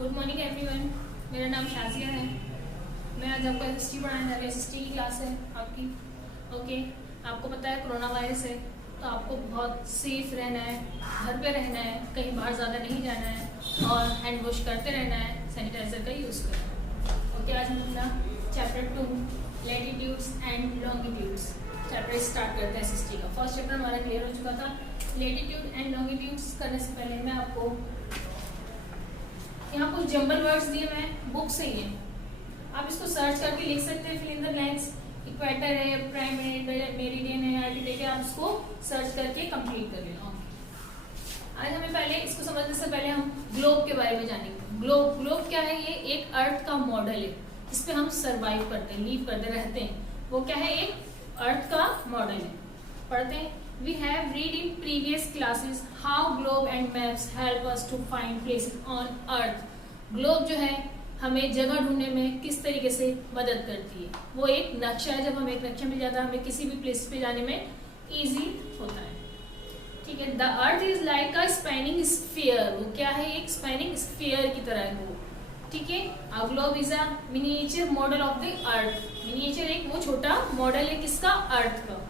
Good morning everyone. मेरा नाम शाजिया है। मैं आज आपको एसएसटी पढ़ाने जा रही हूँ। एसएसटी की क्लास है आपकी। ओके, आपको पता है कोरोना वायरस है, तो आपको बहुत सेफ रहना है, घर पे रहना है, कहीं बाहर ज़्यादा नहीं जाना है और हैंड वॉश करते रहना है, सैनिटाइजर का यूज़ करना है। ओके, आज हम अपना chapter 2 latitudes and longitudes chapter start करते हैं। एसएसटी का फर्स्ट चैप्टर हमारा क्लियर हो चुका था। लैटिट्यूड एंड लॉन्गिट्यूड्स करने से पहले मैं आपको यहाँ कुछ जंबल वर्ड्स दिए मैं बुक से ही है, आप इसको सर्च करके लिख सकते हैं। Fill in the blanks. Equator है, प्राइम मेरिडियन है, आर्टिटेक है, आप इसको सर्च करके कंप्लीट कर लेना। आज हमें पहले इसको समझने से पहले हम ग्लोब के बारे में जानेंगे। ग्लोब क्या है? ये एक अर्थ का मॉडल है, इस पे हम सर्वाइव करते हैं, लीव करते रहते हैं। वो क्या है? एक अर्थ का मॉडल है। पढ़ते हैं। We have read in previous classes how globe and maps help us to find places on earth. Globe जो है हमें जगह ढूंढने में किस तरीके से मदद करती है। वो एक नक्शा है, जब हमें एक नक्शा मिल जाता है हमें किसी भी प्लेस पे जाने में इजी होता है। ठीक है। The earth is like a spanning sphere. वो क्या है? एक स्पैनिंग स्फीयर की तरह है वो। ठीक है। A globe is a miniature model of the earth. Miniature एक वो छोटा मॉडल है किसका? अर्थ का।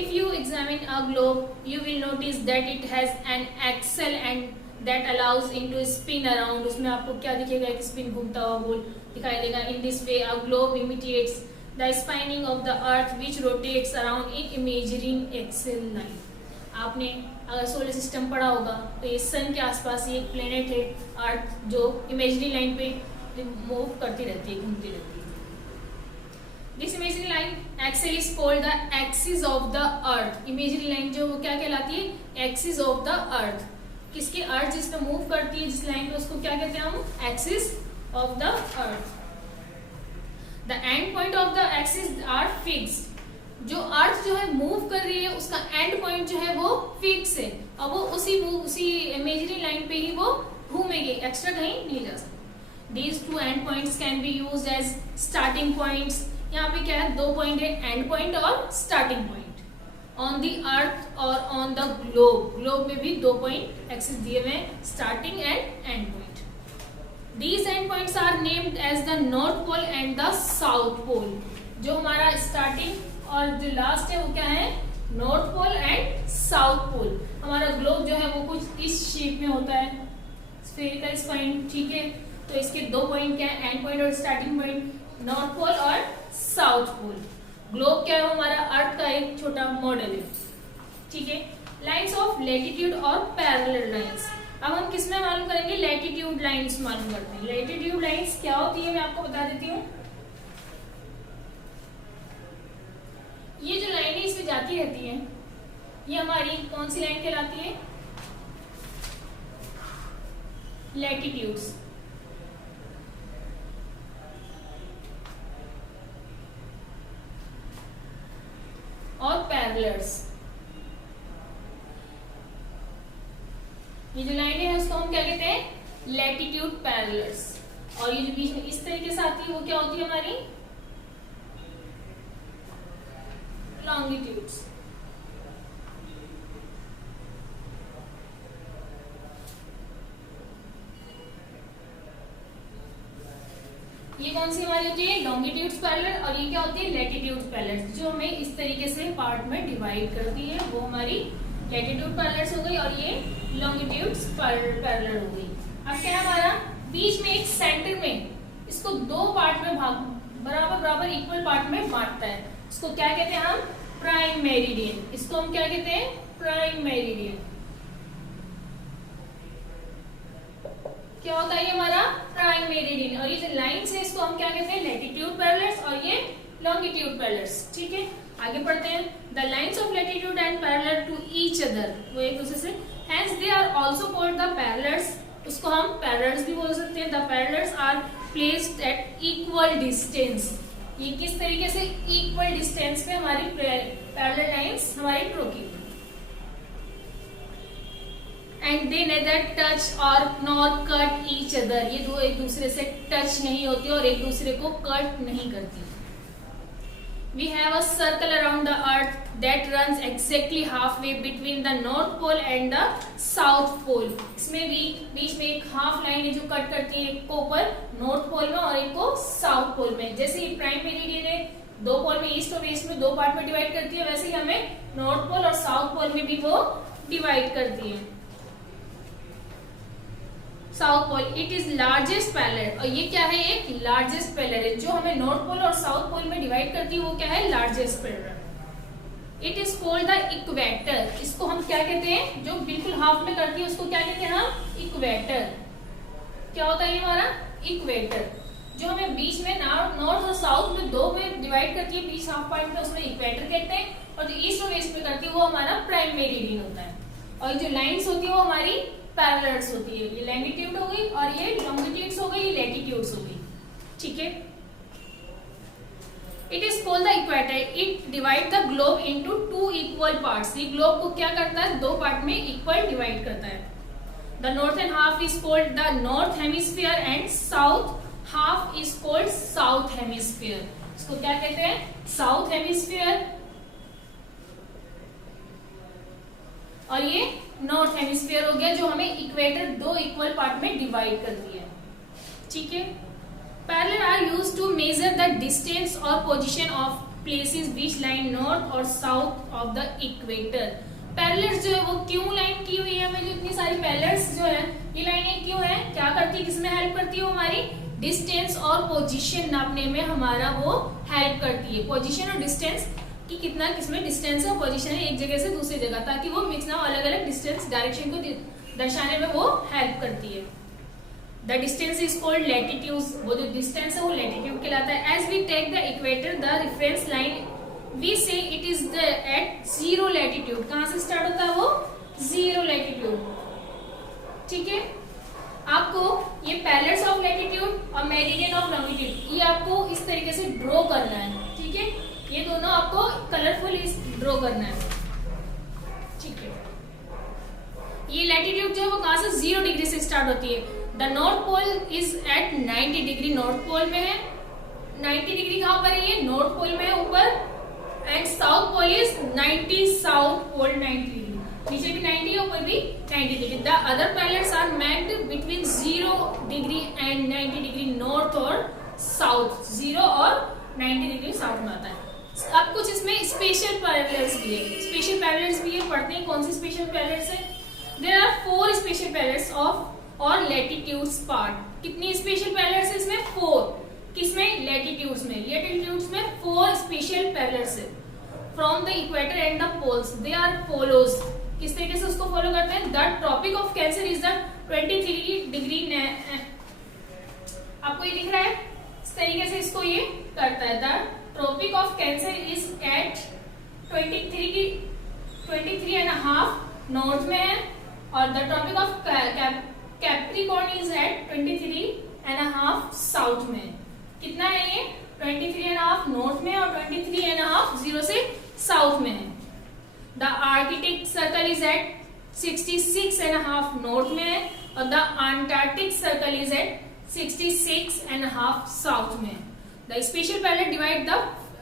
If you examine a globe, you will notice that it has an axle and that allows it to spin around. उसमें आपको क्या दिखेगा? एक स्पिन घूमता हुआ गोल दिखाई देगा। In this way, a globe imitates the spinning of the earth, which rotates around in imaginary axle line. आपने अगर सोलर सिस्टम पढ़ा होगा तो ये सन के आसपास ये एक प्लेनेट है अर्थ, जो इमेजिनरी लाइन पे मूव करती रहती है, घूमती रहती है। This imaginary line axis is called the axis of the earth. Imaginary line जो वो क्या कहलाती है? Axis of the earth. किसकी? अर्थ जिस पे मूव करती है, जिस लाइन पे, उसको क्या कहते हैं हम? Axis of the earth. The end point of the axis are fixed. जो अर्थ जो है मूव कर रही है उसका एंड पॉइंट जो है वो फिक्स है और वो उसी इमेजिनरी लाइन पे ही वो घूमेगी, एक्स्ट्रा कहीं नहीं जा सकती। These two end points can be used as starting points. यहाँ पे क्या है? दो पॉइंट है, एंड पॉइंट और starting point. On the earth और ऑन द ग्लोब। ग्लोब में भी दो पॉइंट एक्सिस दिए हुए हैं, starting end end point. These end points are named as the North Pole and the South Pole. जो हमारा स्टार्टिंग और जो लास्ट है वो क्या है? North Pole and South Pole. हमारा ग्लोब जो है वो कुछ इस शेप में होता है, स्फेरिकल स्पाइन। ठीक है। तो इसके दो पॉइंट क्या है? एंड पॉइंट और स्टार्टिंग पॉइंट, नॉर्थ पोल और साउथ पोल। ग्लोब क्या है? हमारा अर्थ का एक छोटा मॉडल है। ठीक है। लाइंस ऑफ लैटिट्यूड और पैरेलल लाइंस। अब हम किसमें मालूम करेंगे? लैटिट्यूड लाइंस मालूम करते हैं। लैटिट्यूड लाइंस क्या होती है मैं आपको बता देती हूँ। ये जो लाइन है इसमें जाती रहती है, ये हमारी कौन सी लाइन कहलाती है? लैटिट्यूड्स। और पैरेलल्स। ये जो लाइन है उसको हम क्या कहते हैं? Latitude parallels. और ये जो बीच में इस तरीके से आती है वो क्या होती है? हमारी लॉन्गिट्यूड्स। ये कौन सी हमारी होती है? Longitudes parallel. और ये क्या होती है? Latitudes parallel. जो हमें इस तरीके से पार्ट में डिवाइड करती है वो हमारी लैटिट्यूड पैरेलल हो गई और ये लॉन्गिट्यूड्स पैरेलल हो गई। अब क्या है हमारा? बीच में एक सेंटर में इसको दो पार्ट में बराबर इक्वल पार्ट में बांटता है। इसको क्या कहते हैं हम? Prime meridian. इसको हम क्या कहते हैं? Prime meridian. क्या होता है ये हमारा? Prime meridian. और ये जो लाइंस है इसको हम क्या कहते हैं? लैटिट्यूड पैरेलल्स और ये लॉन्गिट्यूड पैरेलल्स। ठीक है। आगे पढ़ते हैं। The lines of latitude and parallel to each other. वो एक दूसरे से, hence they are also called the parallels. उसको हम पैरेलल्स भी बोल सकते हैं। The parallels are placed at equal distance. ये किस तरीके से? इक्वल डिस्टेंस पे हमारी पैरेलल लाइंस हमारी ड्रॉ की। And they neither touch or nor cut each other. ये दो एक दूसरे से टच नहीं होती और एक दूसरे को कट नहीं करती। we have a circle around the earth that runs exactly halfway between the north pole and the south pole. इसमें भी बीच में एक हाफ लाइन है जो कट करती है एक को ऊपर नॉर्थ पोल में और एक को साउथ पोल में। जैसे प्राइम मेरिडियन है दो पोल में ईस्ट और वेस्ट में दो पार्ट में डिवाइड करती है, वैसे ही हमें नॉर्थ पोल और साउथ पोल में भी वो डिवाइड करती है। South Pole it is largest parallel, और ये क्या है एक लार्जेस्ट पैरेलल है जो हमें नॉर्थ पोल और साउथ पोल में डिवाइड करती है, वो क्या है largest parallel. It is called the equator, इसको हम क्या कहते हैं जो बिल्कुल हाफ में करती है उसको क्या कहते हैं हम इक्वेटर। क्या होता है ये हमारा इक्वेटर, जो हमें बीच में नॉर्थ और साउथ में दो में डिवाइड करती है बीच हाफ पॉइंट में, उसमें इक्वेटर कहते हैं, और जो ईस्ट और वेस्ट में करती है वो हमारा प्राइम मेरिडियन होता है। और जो लाइंस होती है वो हमारी पैरेलल्स होती है, ये लैंगिट्यूड हो गई और ये लॉन्गिट्यूड्स हो गई, ये लैटिट्यूड्स हो गई, ठीक है। It is called the equator, it divide the globe into two equal parts, ये ग्लोब को क्या करता है दो पार्ट में इक्वल डिवाइड करता है। The northern half is called the north hemisphere and south half is called south hemisphere, इसको क्या कहते हैं साउथ हेमिस्फीयर, और ये नॉर्थ हेमिस्फीयर हो गया जो हमें इक्वेटर दो इक्वल पार्ट में डिवाइड करती है, ठीक है। Parallel are used to measure the distance और position of places which line north और south of the equator. Parallels जो है वो क्यों लाइन की हुई है, हमें जो इतनी सारी पैरेलल्स जो है ये लाइनें क्यों है, क्या करती है, किसमें हेल्प करती है, वो हमारी डिस्टेंस और पोजीशन नापने में हमारा वो हेल्प करती है। पोजीशन और डिस्टेंस कि कितना किसमें डिस्टेंस और पोजीशन है एक जगह से दूसरी जगह, ताकि वो मिक्स ना अलग अलग डिस्टेंस डायरेक्शन को दर्शाने में वो हेल्प करती है। The distance is called latitude, वो जो डिस्टेंस है वो लैटिट्यूड कहलाता है। As we take the equator the reference line we say it is the at zero latitude, कहां से स्टार्ट होता है वो जीरो लैटिट्यूड, ठीक है। आपको ये पैरेलल्स ऑफ लैटिट्यूड और मेरिडियन ऑफ लॉन्गिट्यूड ये आपको इस तरीके से ड्रॉ करना है, ठीक है। ये दोनों आपको कलरफुल ड्रॉ करना है, ठीक है। ये लैटिट्यूड जो है वो कहां से 0 डिग्री से स्टार्ट होती है। The North Pole is at 90 degree, North Pole में है 90 डिग्री, कहां पर है ये नॉर्थ पोल में है ऊपर, and South Pole is 90 South Pole 90 degree, नीचे भी 90 ऊपर भी 90 degree. The other parallels are made between 0 degree and 90 degree north और साउथ, 0 और 90 डिग्री साउथ में आता है। अब कुछ इसमें स्पेशल पैरेलल्स भी है, स्पेशल पैरेलल्स भी है, पढ़ते हैं कौन सी स्पेशल पैरेलल्स है। There are 4 special parallels of और लैटिट्यूड्स पार्ट। कितनी स्पेशल पैरेलल्स है इसमें 4, किसमें लैटिट्यूड्स में, लैटिट्यूड्स में 4 स्पेशल पैरेलल्स है। From the equator and the poles they are follows, किस तरीके से उसको फॉलो करते हैं। The Tropic of Cancer is the 23 degree, आपको ये दिख रहा है इस तरीके से इसको ये करता है। The Tropic of Cancer is at 23.5 north में है, और the Tropic of Capricorn is at 23.5 south में। कितना है ये 23.5 नॉर्थ में और 23.5 0 से साउथ में है। The Arctic Circle is at 66.5 north में है, और the Antarctic Circle is at 66.5 south में। The spatial parallel divide the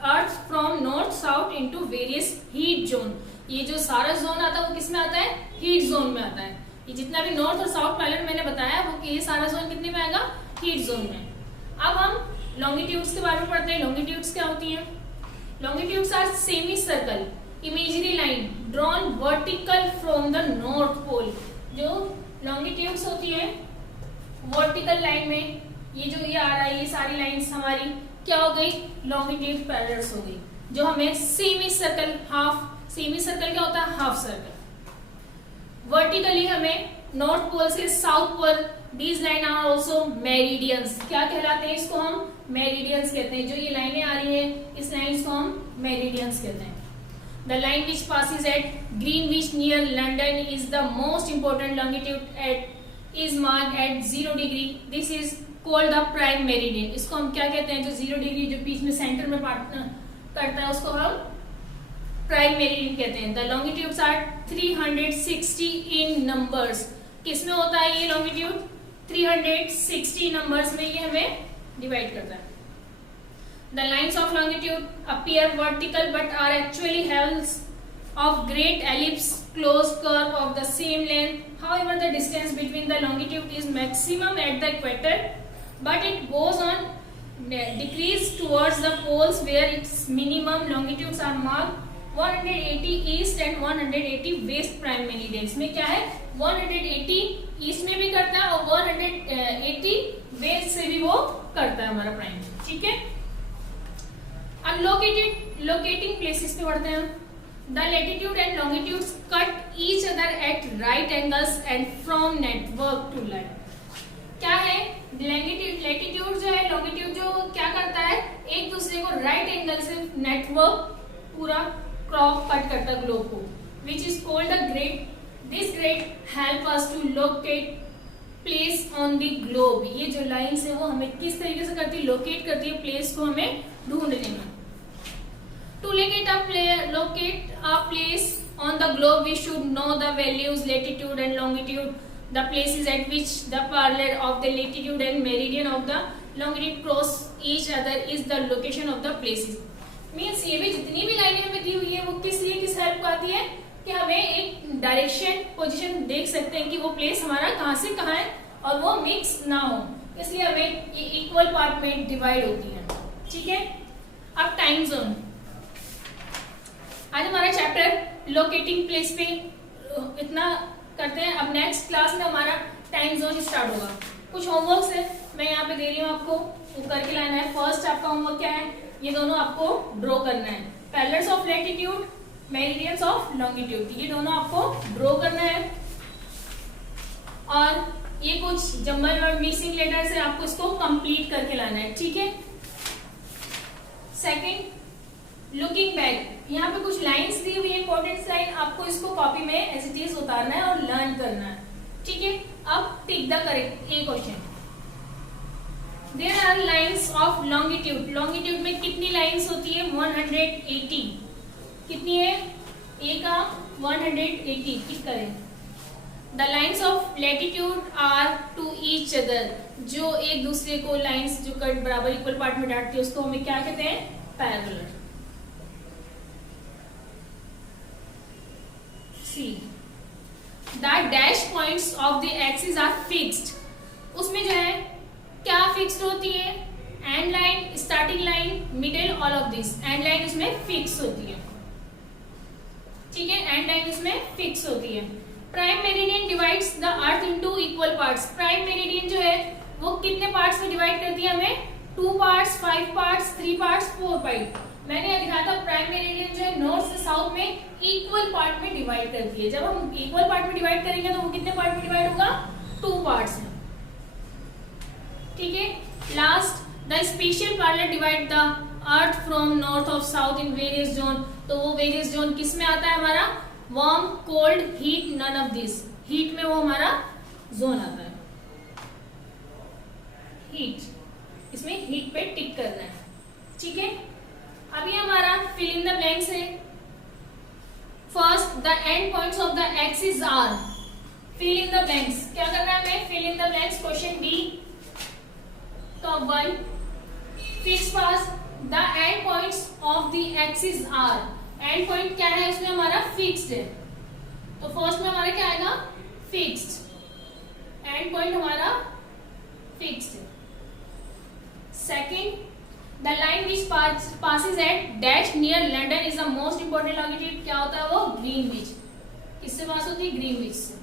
Earth from north south into various heat zone। ये जो सारा जोन आता है वो किस में आता है हीट जोन में आता है। ये जितना भी नॉर्थ और साउथ पैरेलल मैंने बताया वो ये सारा जोन कितने में आएगा हीट जोन में। अब हम लॉन्गिट्यूड्स के बारे में पढ़ते हैं। लॉन्गिट्यूड्स क्या होती हैं। Longitudes are semi circle imaginary line drawn vertical from the North Pole. जो लॉन्गिट्यूड्स होती है वर्टिकल लाइन में, ये आ रहा है ये सारी लाइंस हमारी क्या हो गई लॉन्गिट्यूड पैरेलल्स हो गई, जो हमें semi circle half, semi circle क्या होता है हाफ सर्कल। वर्टिकली हमें नॉर्थ पोल से South Pole, these line are also meridians. क्या कहलाते हैं इसको हम मेरिडियंस कहते हैं। जो ये लाइनें आ रही है इस लाइन्स को हम मेरिडियंस कहते हैं। The line which passes at Greenwich near London is the most important longitude at is marked at 0 degree. This is called the prime meridian. इसको हम क्या कहते हैं जो 0 डिग्री जो बीच में सेंटर में पार्टनर करता है उसको हम प्राइम मेरिडियन कहते हैं। The longitudes are 360 in numbers. किसमें होता है ये लॉन्गिट्यूड 360 नंबर्स में ये हमें डिवाइड करता है। The lines of longitude appear vertical but are actually halves of great ellipse closed curve of the same length. However, the distance between the longitude is maximum at the equator, but it goes on decrease towards the poles where its minimum longitudes are marked 180 east and 180 west prime meridian. इसमें क्या है, 180 east में भी करता है और 180 waste से भी वो करता है हमारा प्राइम, ठीक है। अब लोकेटिंग प्लेसेस पे बढ़ते हैं। The latitude and longitudes cut each other at right angles and from network to line. क्या है, लैटिट्यूड जो है, लॉन्गिट्यूड जो क्या करता है, एक दूसरे को राइट एंगल से नेटवर्क पूरा क्रॉप कट करता है ग्लोब को, which is called a grid. This grid help us to locate place on the globe. ये जो लाइन्स है वो हमें किस तरीके से करती है, लोकेट करती है प्लेस को हमें ढूंढने में। To locate a place on the globe, we should know the values latitude and longitude, the places at which the parallel of the latitude and meridian of the longitude cross each other is the location of the places. Means ये भी जितनी भी लाइनें हमें दी हुई है वो किस लिए, किस हेल्प आती है कि हमें एक डायरेक्शन पोजीशन देख सकते हैं कि वो प्लेस हमारा कहाँ से कहाँ है और वो मिक्स ना हो, इसलिए हमें ये इक्वल पार्ट में डिवाइड होती है, ठीक है। अब टाइम जोन, आज हमारा चैप्टर लोकेटिंग प्लेस पे इतना करते हैं। अब नेक्स्ट क्लास में हमारा टाइम जोन स्टार्ट होगा। कुछ होमवर्क है मैं यहाँ पे दे रही हूँ आपको, वो करके लाना है। फर्स्ट आपका होमवर्क क्या है, ये दोनों आपको ड्रॉ करना है, parallels of latitude, meridians of longitude, ये दोनों आपको ड्रॉ करना है। और ये कुछ जंबल और मिसिंग लेटर्स है, आपको इसको कंप्लीट करके लाना है, ठीक है। सेकंड, लुकिंग बैक, यहाँ पे कुछ लाइंस दी हुई है, इंपॉर्टेंट लाइन, आपको इसको कॉपी में एज इट इज उतारना है और लर्न करना है, ठीक है। अब tick the correct a question. There are lines of longitude, longitude में कितनी लाइंस होती है, 180, कितनी है, ए का 180, टिक करें। The lines of latitude are to each other, जो एक दूसरे को लाइंस जो कट बराबर इक्वल पार्ट में डांटती है उसको हमें क्या कहते हैं, parallel. See, the dash points of the axis are fixed, उसमें जो है क्या फिक्स्ड होती है, end line, starting line, middle, all of this, end line उसमें फिक्स होती है, ठीक है, एंड लाइन उसमें फिक्स होती है। Prime meridian divides the earth into equal parts, prime meridian जो है वो कितने पार्ट्स में डिवाइड करती है हमें, 2 पार्ट्स, 5 पार्ट्स, 3 पार्ट्स, 4 पार्ट। मैंने दिखाया था प्राइम मेरिडियन जो है नॉर्थ से साउथ में इक्वल पार्ट में डिवाइड करती है। जब हम इक्वल पार्ट में डिवाइड करेंगे तो वो कितने पार्ट में डिवाइड होगा, 2 पार्ट्स में, ठीक है। Last, the special parallel divide the earth from north of south in various zone, तो वो वेरियस जोन किस में आता है हमारा, warm, cold, heat, none of this, heat में वो हमारा जोन आता है, हीट, इसमें हीट पे टिक करना है, ठीक है। अभी हमारा फिल इन द ब्लैंक्स है। First, the end points of the axis are, fill in the blanks, क्या करना है हमें, fill in the blanks, question B, top 1, fix pass, the end points of the axis are, end point क्या है उसमें हमारा fixed है, तो फर्स्ट में हमारा क्या आएगा, फिक्स्ड, एंड पॉइंट हमारा फिक्स्ड है। Second, the line which passes at dash near London is the most important longitude, क्या होता है वो, ग्रीनविच, किससे पास होती है, ग्रीनविच से।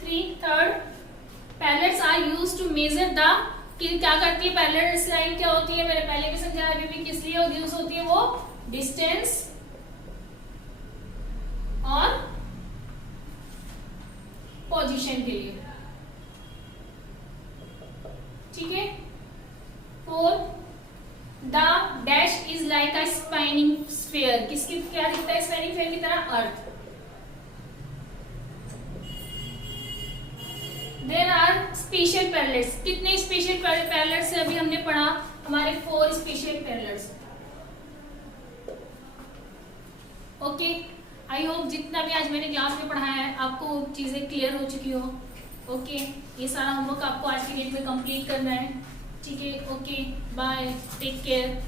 3, third, parallels are used to measure the, क्या करती है पैरेलल लाइन, क्या होती है, मैंने पहले भी समझाया, अभी भी किस लिए यूज होती है, वो डिस्टेंस और पोजीशन के लिए, ठीक है। 4, the dash is like a spinning sphere, किसकी क्या दिखता है, स्पाइनिंग स्फीयर की तरह, अर्थ। देयर आर स्पेशल पैरेलल्स, कितने स्पेशल पैरेलल्स है अभी हमने पढ़ा, हमारे 4 special parallels. Okay, I hope जितना भी आज मैंने क्लास में पढ़ाया है आपको चीजें क्लियर हो चुकी हो। ओके, ये सारा होमवर्क आपको आज की डेट में कंप्लीट करना है, ठीक है, ओके, बाय, टेक केयर।